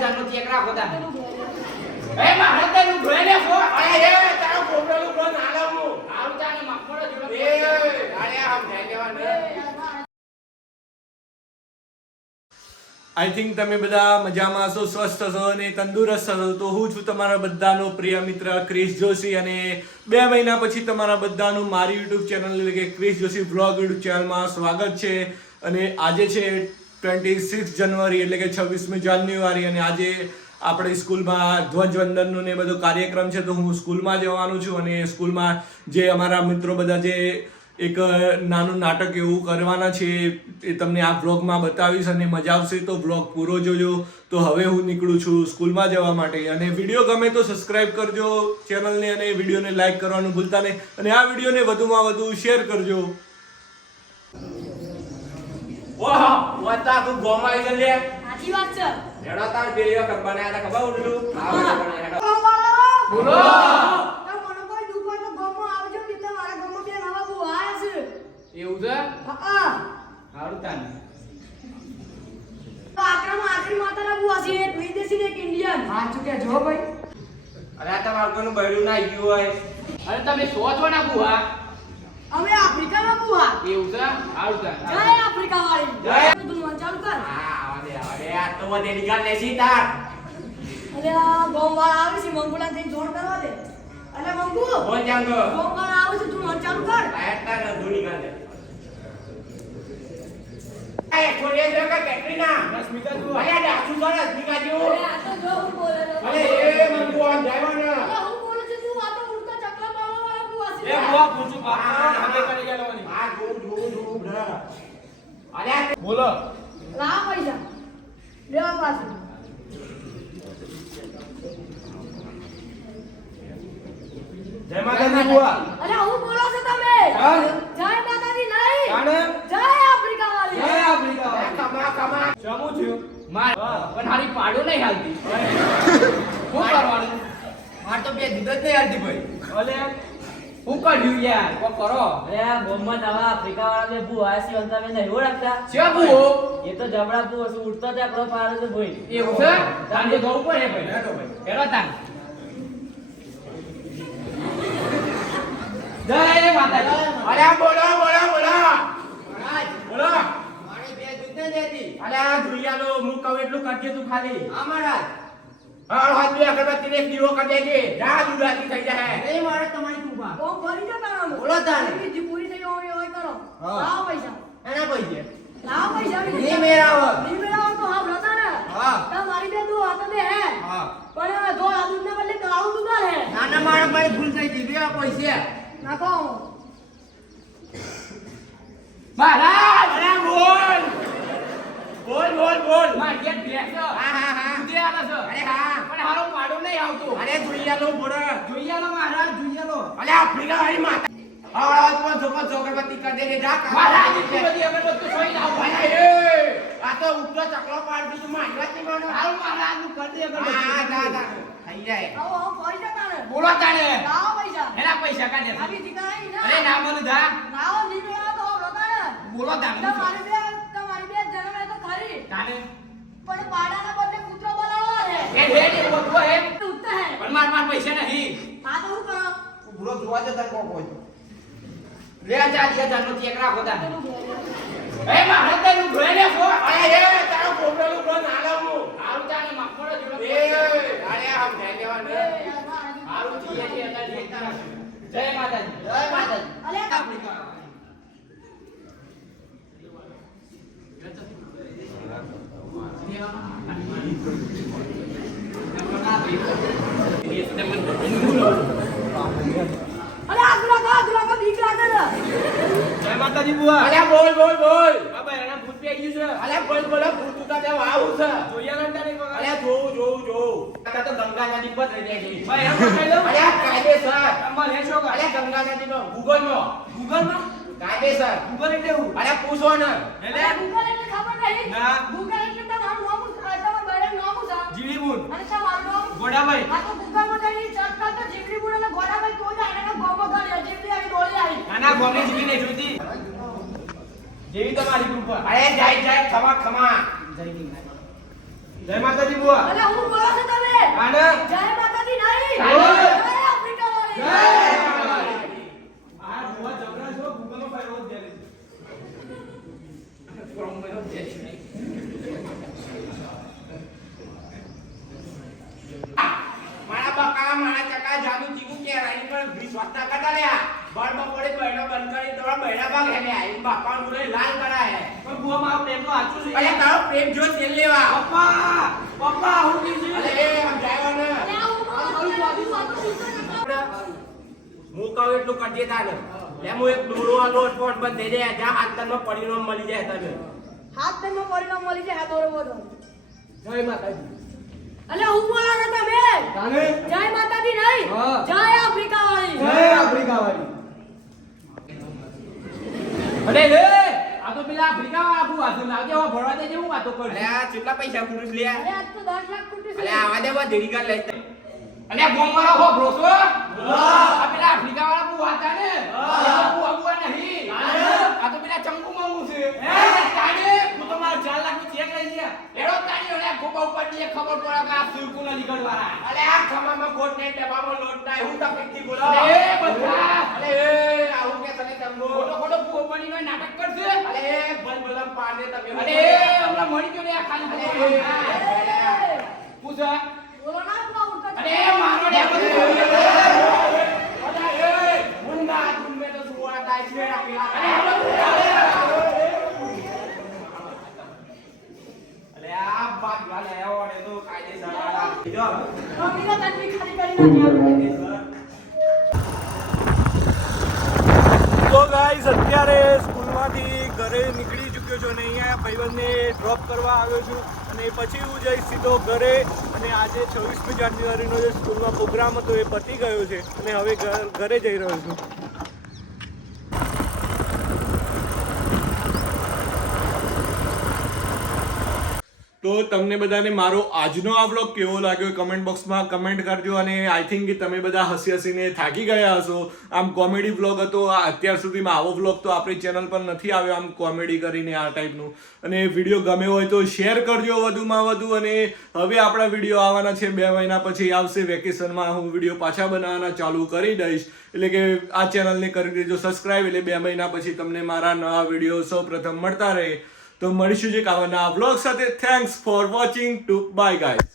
હજારનો ચેક રાખો તા એ મારે તે નું જોઈ ફો. અરે એ તારો પ્રોબ્લેમ ઊભો ના લાવું. આવું તાને મગફળો જોડે. એ અરે આમ જાય લેવાનું. આઈ થિંક તમે બધા મજામાં છો સ્વસ્થ છો અને તંદુરસ્ત છો તો હું છું તમારા બધાનો પ્રિય મિત્ર ક્રિશ જોશી અને બે મહિના પછી તમારા બધાનું મારી યુટ્યુબ ચેનલ એટલે કે ક્રિશ જોશી બ્લોગ યુટ્યુબ ચેનલમાં સ્વાગત છે. અને આજે છે ટ્વેન્ટી સિક્સ જનવરી એટલે કે છવ્વીસમી જાન્યુઆરી અને આજે આપણે સ્કૂલમાં ધ્વજવંદનનો ને બધો કાર્યક્રમ છે, તો હું સ્કૂલમાં જવાનું છું અને સ્કૂલમાં જે અમારા મિત્રો બધા જે એક નાનું નાટક એવું કરવાના છે, એ તમને આ બ્લોગમાં બતાવીશ અને મજા આવશે, તો બ્લોગ પૂરો જોજો. તો હવે હું નીકળું છું સ્કૂલમાં જવા માટે અને વીડિયો ગમે તો સબસ્ક્રાઈબ કરજો ચેનલને અને વિડીયોને લાઈક કરવાનું ભૂલતા નહીં. અને આ વિડીયોને વધુમાં વધુ શેર કરજો. ઓહો વતા તું ગોમાં આવી જલ્દી સાચી વાત છે. હેડો તાર પેલી વખત બનાયા હતા ખબર ઉડલું આ બનાયા હેડો. બોલો. તો મને કોઈ દુઃખ હોય તો ગામમાં આવજો નહીં તો મારા ગામમાં બે નવા બહુ આયા છે. એવું છે? હા. સારું તાને તો આક્રમ આખરી માતાના બહુ છે એક વિદેશી ને એક ઇન્ડિયન. હા ચૂકે જો ભાઈ. અરે આ તમારું બૈરું ના ગયું હોય. અરે તમે સો છો ના બુઆ અમે આફ્રિકાના માં બુવા એવું છે? આવતા જય આફ્રિકા વાળી જય. તું મન ચાલુ કર. અરે આવા દે આવા દે આ તો વધેલી ગાલ લેસી સીતા અરે આ ગામ આવે છે મંગુલા થી જોડ કરવા દે. અરે મંગુ બોલ જાંગો ગામ આવે છે તું મન ચાલુ કર. આટલા તાર ધૂની ગાલે દે એ છોડીએ જો કે કેટરીના? રશ્મિકા જુઓ. અરે આ ડાસુ તો રશ્મિકા જો અરે આ તો જો હું બોલે અરે એ મંગુ આ જાય ને અરે હું બોલું છું તું આ તો ઉડતા ચકલા પાડવા વાળા બહુ હશે એ બુઆ પૂછું બાપ હવે કરી ગયેલો આ જોઉં જોઉં જોઉં બ્ર. અરે બોલો. લાવ પૈસા. લેવા પાછું. જય માતાજી બુઆ. અરે હું બોલો છો તમે? જય માતાજી નહીં. જય આફ્રિકા વાળી જય આફ્રિકા કમા કમા. જમું થયું માર. પણ હારી પાડો નહીં હાલતી. શું કરવાનું? માર તો બે દીધો જ નહીં હાલતી ભાઈ. અલે. શું કર્યું યાર કો કરો. અરે આ મોહમ્મદ આવા આફ્રિકા વાળા બે ભૂ આસી વંતા મેં નહીં ઓળખતા. છે બુઓ? એ તો જબડા ભૂ હશે ઉડતો તે આપણો પાડે છે ભાઈ. એવું છે? તાંજે જવું પડે ભાઈ. હેડો ભાઈ. હેડો તાન. જય માતાજી. અરે બોલો બોલો બોલો. બોલો. મારે બે ન દેતી અરે આ ધુલિયાનો હું કહું એટલું કરજે તું ખાલી. અમારા હા હાથ બે અગરબત્તી ને દીવો કરી દેજે જા દુરાતી થઈ જાય નહીં મારે તમારી કૃપા ઓ ફરી તો રહો બોલો તાને. બીજી પૂરી થઈ હોય હોય કરો. હા. પૈસા. એના પૈસે. લાવ પૈસા નહીં મેળાવો. નહીં મેળાવો તો હા બ્રધર ને હા. તો મારી બે દો હાથ દે હે. હા. પણ દો હાથ ને બદલે કાળું દુધાર હે નાના મારા ભાઈ ભૂલ થઈ ગઈ બે પૈસે. નાખો. મહારાજ! બોલ બોલ બોલ બોલ. માર કે ભેંસ હા હા હા. દૂધે આલે છે. અરે હા. પણ હારો પાડો નહીં આવતો. અરે ધુલિયાનો બોલો જોઈએ મહારાજ જોઈએ લો આફ્રિકા વાળી માતા. હા તું જોકો જોગરબત્તી કરી દેજે. જા મહારાજ એટલી બધી અગરબત્તી સોઈ લાવો અરે એ આ તો ઉપરો ચકલો પાડી તું મારી વાત નહીં માનો. હારું મહારાજનું કરી દે હા હા જા અગરબત્તી થઈ જાય. આવો જતા ને બોલો તાણે. લાવ પૈસા. એના પૈસા કાઢે. આવી દીકરા અરે ના મને ધા લાવો નહીં મેળાવો તો બ્રતા ને બોલો તાણે તમારી બે તમારી બે જન્મે તો ખરી તાણે પણ પાડાના બદલે કૂતરો બોલાવો છે એ હે ને બોલવો હે ઉઠતા હે પણ માર માર પૈસા નહીં આ તો હું કરો જોવા જતા કોક હોય લે ચાર હજાર નો ચેક રાખો તાને એ મારે તે નું જોઈ લે ફો અરે એ તારો પ્રોબ્લેમ ઊભો ના લાવું આરું તાને મગફળો જોડો. એ અરે આમ જાય લેવાનું. હારું જીએ છે. જય માતાજી. જય માતાજી. અલે અલે આગલા કા આગલા કા બીક લાગે છે જય બુઆ. અરે બોલ બોલ બોલ. બાબા એના ભૂત પે ગયું છે. અરે બોલ બોલ ભૂતું તા દેવ આવું છે. જોઈએ લો તાણે કો અરે જોઉં જોઉં જોઉં. આ તો ગંગા નદી પર રહી ગઈ ભાઈ એમ કહી દઉં અરે આ કાયદેસર. તમારે હે છો અરે ગંગા નદી નો ગૂગલ નો ગૂગલમાં કાયદેસર. ગૂગલ એટલે હું? અરે પૂછો ને. એટલે? ગૂગલ એટલે ખબર નહીં. ના. ગૂગલ એટલે તમારું નામ તમારું બૈરમ નામ છે જીવી અને તમારું નામ? ગોડાભાઈ. આ તો જઈને સર્ચ અને ગોડાભાઈ તો જ આને ગોમો ગળ્યો જીવડી આવી દોડી આવી નાના ગોમે જીવી નહીં જોઈતી જેવી તમારી કૃપા અરે જાય જાય ખમા ખમા. જય માતાજી બુઆ. અરે હું બોલો છો તમે? આને? જય માતાજી નહીં. જય. જય આફ્રિકા વાળી આ બુઆ જબરા છો? ગૂગલ પર રોજ દે. મારા બકા મારા ચકા જાદુ જીવું કે રાઈ પર વીસ વાગતા કરતા લ્યા બળ બપોરે બહેનો બંધ કરી તો બહેના ભાગ હે લ્યા એમ બાપા મુરે લાલ કરા હે પણ બુઆ મારો પ્રેમ તો સાચું છે. અરે તારો પ્રેમ જો તેલ લેવા. પપ્પા પપ્પા હું કીધું અરે એ સમજાયો ને. આ હું છો ને કહું એટલું કરજે તાને. લે હું એક દોરો આલો સ્પોટ બંધ દે દે. જ્યાં હાથ તનમાં પરિણામ મળી જાય તમે હાથ તેમાં પરિણામ મળી જાય હાથ દોરો બોલો. જય માતાજી. અલે હું બોલો છો તમે જય માતાજી નહીં. જય આફ્રિકા વાળી જય આફ્રિકા વાળી અરે રે આ તો પેલા આફ્રિકા વાળા બુઆ છે લાવજે હવે ભરવા દેજે હું વાતો કરું અરે આ કેટલા પૈસા પુરુષ લે અરે આજ તો 10 લાખ ખૂટ્યું અલે આવા દે બા દેડી કર લઈ અલે ગોમ વાળો હો બ્રોસો આ પેલા આફ્રિકા વાળા બુઆ હતા ને એવા બુઆ બુઆ નહીં. આ તો પેલા ચંકુ મામુ છે. હે? તાને હું તો મારો 4 લાખનું ચેક લઈ ગયા એડો તાની ઓલે ખોબા ઉપરની ખબર પડે કે આ સિરકુ ના નીકળ વાળા અલે આ ખમામાં ગોટ નહીં ડબ્બામાં લોટ નહીં હું તકલીફથી બોલો અરે બધા અલે એ આવું કે તને તમનો ખોટો ખોટો બુઓ બનીને નાટક કરશે અલે એ બલ બલમ પાડે તમે અરે હમણાં મળી ગયો ને આ ખાલી અલે પૂછ બોલો ના પૂરા ઉડતા અરે મારો ને બધું અલે એ મુંડા તુમે તો સુવા તાઈ છે આપી અરે અલે આ બાત વાલે આવો ને તો કાયદેસર વાળા જો અમીરા તનવી ખાલી કરી નાખી તો ગાઈસ અત્યારે સ્કૂલમાંથી ઘરે નીકળી ચૂક્યો છું અને અહીંયા ભાઈબંધને ડ્રોપ કરવા આવ્યો છું. અને પછી હું જઈશ સીધો ઘરે. અને આજે છવ્વીસમી જાન્યુઆરીનો જે સ્કૂલમાં પ્રોગ્રામ હતો એ પતી ગયો છે. અને હવે ઘરે જઈ રહ્યો છું. તો તમને બધાને મારો આજનો આ વ્લોગ કેવો લાગ્યો કમેન્ટ બોક્સમાં કમેન્ટ કરજો અને આઈ થિંક કે તમે બધા હસી હસીને થાકી ગયા હશો. આમ કોમેડી વ્લોગ હતો અત્યાર સુધીમાં આવો વ્લોગ તો આપણી ચેનલ પર નથી આવ્યો, આમ કોમેડી કરીને આ ટાઈપનું અને વીડિયો ગમે હોય તો શેર કરજો વધુમાં વધુ અને હવે આપણા વીડિયો આવવાના છે, બે મહિના પછી આવશે વેકેશનમાં હું વીડિયો પાછા બનાવવાના ચાલુ કરી દઈશ. એટલે કે આ ચેનલને કરી દેજો સબસ્ક્રાઈબ એટલે બે મહિના પછી તમને મારા નવા વીડિયો સૌ પ્રથમ મળતા રહે. તો મળીશું જે એક બ્લોગ સાથે. Thanks for watching to bye guys